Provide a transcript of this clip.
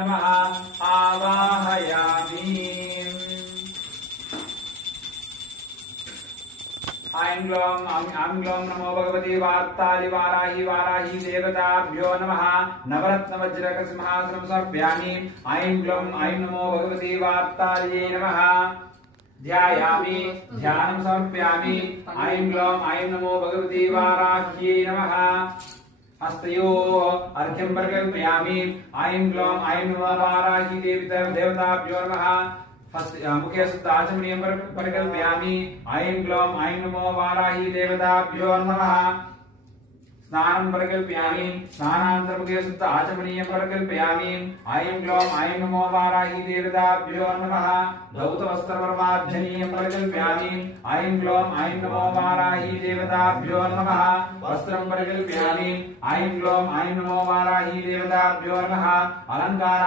नमः आवाहयामि। ऐं ग्लौं नमो भगवती वार्तालि वाराही वाराही देवताभ्यो नमः। नवरत्न वज्रक सिंहासनं समर्पयामि। ऐं नमो भगवती वार्ताल्ये नमः। ध्यायामि ध्यानं समर्पयामि। ऐं नमो भगवती वाराह्यै नमः। हस्तयोः अर्घ्यं परिकल्पयामि। ऐं नमो वाराही देवताभ्यो नमः। मुखे आचमनीयं परिकल्पयामि। ऐं नमो वाराही देवताभ्यो नमः। स्नानं परिकल्पयामि। स्नानानन्तरमुखे आचमनीयं परिकल्पयामि। ऐं नमो वाराही देवताभ्यो नमः। धौतवस्त्रपरमार्जनीयं परिकल्पयामि। ऐं नमो वाराही देवताभ्यो नमः। वस्त्रं परिकल्पयामि। ऐं नमो वाराही देवताभ्यो नमः। अलङ्कार